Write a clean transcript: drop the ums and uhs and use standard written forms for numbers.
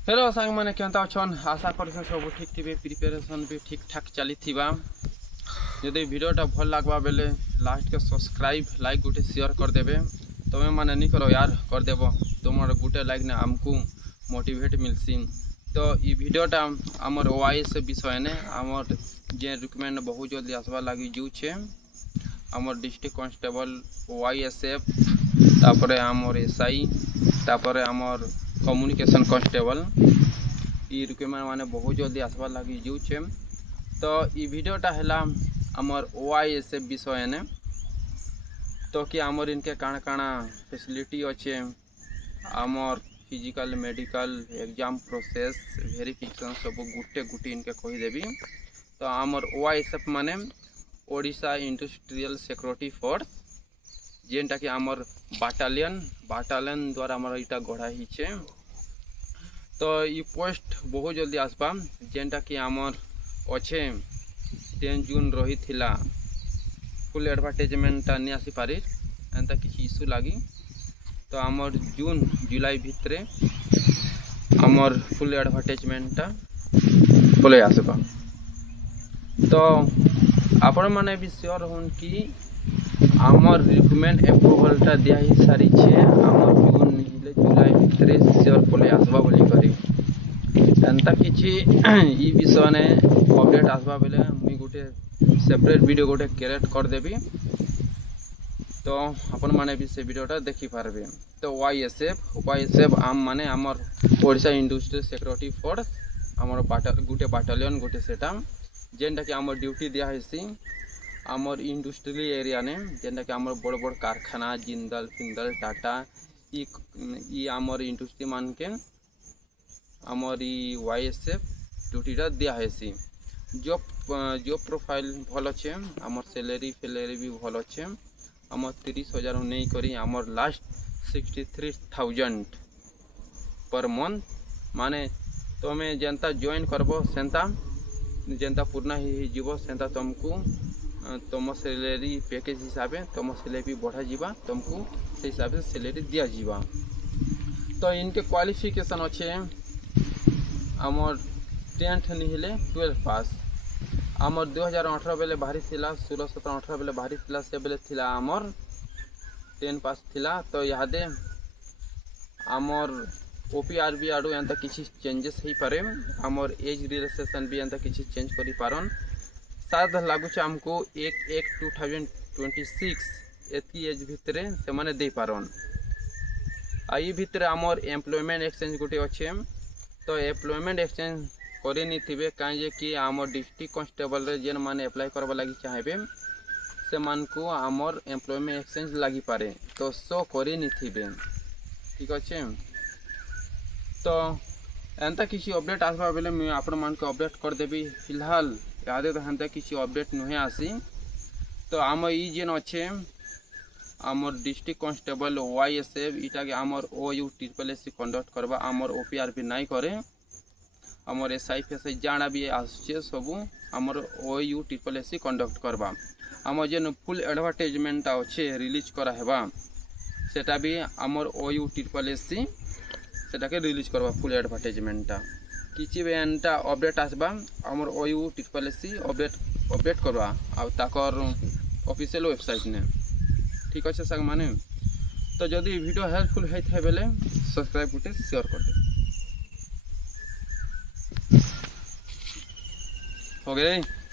Hello सांग मैंने Kenta अछन आशा कर सब ठीक थी प्रिपेरेसन भी ठीक ठाक चली जदि वीडियोटा भल लगवा बेले लास्ट के सब्सक्राइब लाइक गोटे शेयर करदेवे तुम्हें मैंने नहीं करो यार करदेव तुम गोटे लाइक ने आमको मोटिवेट मिलसी। तो ये वीडियोटा आमर ओआईएस विषय ने आमर जे रिक्रुटमेंट बहुत जल्दी आसवा लगी जाऊे आमर डिस्ट्रिक्ट कांस्टेबल ओआईएसएफ तापर आमर एसआई तापर आमर कम्युनिकेशन कांस्टेबल ई रिक्रुटमेंट माने बहुत जल्दी आसवा लगी जाऊे। तो ये वीडियोटा है आमर ओआईएसएफ विषय ने तो कि आमर इनके काण काण फैसिलिटी अच्छे आमर physical medical exam process verification सब गुटे गुटे इनके कहीदेवी। तो आमर ओआईएसएफ माने ओडिशा इंडस्ट्रियल सिक्योरिटी फोर्स जेनटा कि आमर बाटालियन द्वारा आमर इटा गढ़ा ही। तो ये पोस्ट बहुत जल्दी आसपा जेनटा कि आमर अच्छे 10 जून रही थिला फुल एडवर्टाइजमेंटा नहीं आसी पारि एंता किसी इश्यू लगी। तो आमर जून जुलाई भितरे आमर फुल एडवर्टाइजमेंटा पलि आसपा। तो आपण माने भी श्योर हन कि आमर रिक्रुटमेंट एप्रुवलटा दिया ही सारी आमर जून निहिले जुलाई भितरे श्योर पलि आसबा बोली करी एंता किछि ई विषय ने अपडेट आसबा बेले मुई गोटे सेपरेट वीडियो गोटे क्रिएट कर देबी। तो अपन माने भी से वीडियोटा देखि पारबे। तो ओआईएसएफ आम माने आमर ओडिशा इंडस्ट्रियल सिक्योरिटी फोर्स आमर गोटे बाटालियन गोटे सेटा जेनटा कि आमर ड्यूटी दिया हेसी आमर इंडस्ट्रियल एरिया ने जेनटा कि आमर बड़ बड़ कारखाना जिंदल फिंदल टाटा ई आमर इंडस्ट्री मान के आमर ई ओआईएसएफ ड्यूटीटा दिया हेसी। जॉब प्रोफाइल भल अच्छे आमर सैलरी फैलरी भी भल अच्छे आमर 30,000 नहीं करी आमर लास्ट 63,000 पर मंथ माने तुम्हें जेनता जॉइन करबो सेंता जेनता पूर्ण ही जीवो सेंता तुमको तुम सैलरी पैकेज हिसाब से तुम सैलरी बढ़ा जीवा तुमको से हिसाब से सैलरी दिया जीवा। तो इनके क्वालिफिकेशन अच्छे आमर 10th निहिले 12 पास आमर 2018 बेले बाहरी थिला 16-17-18 बेले बाहरी थिला से बेले थिला आमर 10 पास थिला। तो यादे आमर ओपीआरबी आडू एंता किसी चेंजेस ही पारे आमर एज रिलैक्सेशन भी एंता किसी चेंज करी पारन शायद लगुच आमको 1/1/2026 एती एज भितरे से माने दे पारन। आई भितरे आमर एम्प्लॉयमेंट एक्सचेंज गोटे अच्छे। तो एम्प्लॉयमेंट एक्सचेंज करे नहीं थे कहीं कि आमर डिस्ट्रिक्ट कांस्टेबल रे जेन माने अप्लाई करवा लगी चाहेबे से मान को आमर एम्प्लॉयमेंट एक्सचेंज लगी पारे तो सो करे नहीं थे ठीक अच्छे। तो एंता किसी अपडेट आसवा बेले मुझे आपण मान को अपडेट कर देबी। फिलहाल यादे तो हेंता किसी अपडेट नुहे आसी। तो आम ई जेन अच्छे आमर डिस्ट्रिक्ट कांस्टेबल ओआईएसएफ इटा के आमर ओयू ट्रिपल कंडक्ट करवा आमर ओपीआरबी नाई करे आमर एसआई फेसआई जाना भी आसचे सबू आमर ओयू ट्रिपल कंडक्ट करवा आमर जेन फुल एडवर्टाइजमेंट अच्छे रिलीज करा हेबा सेटा भी आमर ओयू ट्रिपल सेटा के रिलीज करवा फुल एडवर्टाइजमेंटा किसी भी एंटा अपडेट आसबा आमर ओयू ट्रिपल अपडेट करवा आ ताकर ऑफिशियल वेबसाइट ने ठीक अच्छे सांग माने। तो जदि वीडियो हेल्पफुल होता है बेले सब्सक्राइब गुटे शेयर कर दे हो गए।